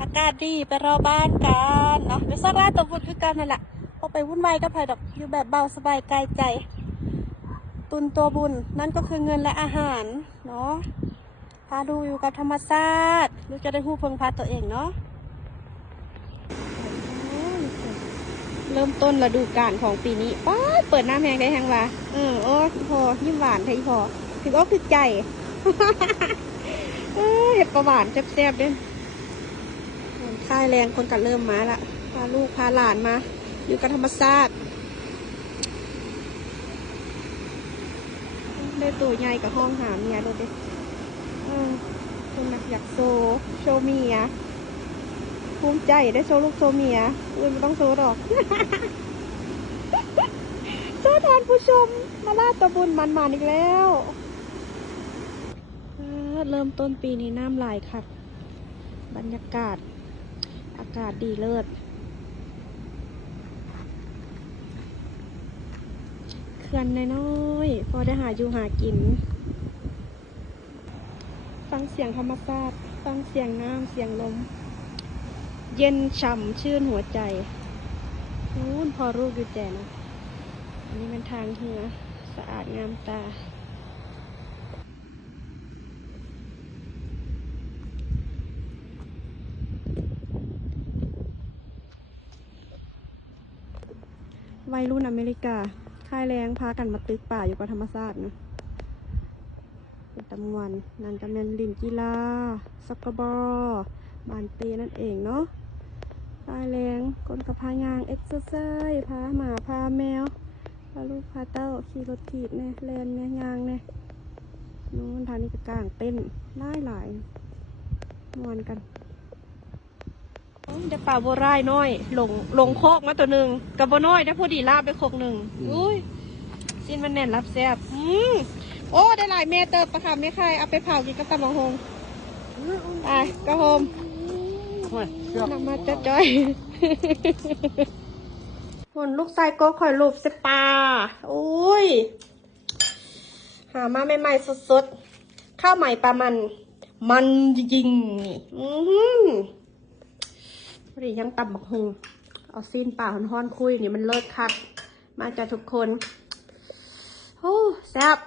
อากาศดีไปรอบ้านกันเนาะเดี๋ยวสักราตัวบุญคือกันนั่นแหละพอไปวุ่นวายก็พายดอกอยู่แบบเบาสบายกายใจ ตุนตัวบุญนั่นก็คือเงินและอาหารเนาะพาดูอยู่กับธรรมชาติลูกจะได้หู้เพิงพาตัวเองเนาะเริ่มต้นฤดูกาลของปีนี้ป้าเปิดน้ำแหงได้แหงวะโอ้พอยิ้มหวานไทยพอถึงอกถึงใจเห็ดประหวานแซ่บๆเด้ค่ายแรงคนกันเริ่มมาละพาลูกพาหลานมาอยู่กับธรรมชาติได้ตัวใหญ่กับห้องหาเมียดูดิคนนักอยากโชว์เมียภูมิใจได้โชว์ลูกโชว์เมียอื่นไม่ต้องโชว์หรอกโชว์ทานผู้ชมมาลาดตะบุญมันอีกแล้วเริ่มต้นปีนี้น้ำลายค่ะบรรยากาศอากาศดีเลิศเขื่อนน้อยๆพอได้หาอยู่หากินฟังเสียงธรรมชาติฟังเสียงน้ำเสียงลมเย็นฉ่ำชื่นหัวใจนู้นพอรูปอยู่แจนะอันนี้เป็นทางเหือสะอาดงามตาวัยรุ่นอเมริกาค่ายแรงพากันมาตึกป่าอยู่กับธรรมชาตินะเป็นตำวันนั่นก็แมนลินกีฬาซักกบอบานเตนั่นเองเนาะค่ายแรงคนกับพายางเอ็กซ์ไซส์พาหมาพาแมวพาลูกพาเต้าขี่รถถีบเนี่ยแลนเนี่ยยางเนี่ยนู้นทางนี้ก็กลางเต้นหลายมวนกันจะป่าบัวไร่น้อยลงโคกมาตัวหนึ่งกับบัวน้อยได้พอดีลาบไปโคกหนึ่งอุ้ยสิ้นมันแน่นรับแซ่บโอ้ได้หลายเมตรเติบประคำไม่ใครเอาไปเผากินกับตำบักฮงไปกระโฮมนำมาจะจ้อยคนลูกชายก็คอยลูบสปาอุ้ยหามาใหม่ๆสดๆข้าวใหม่ปลามันจริงๆพอดียังตำบักฮงเอาซีนป่าห้อนๆคุยนี่มันเลิศคักมาจากทุกคนโอ้แซ่บ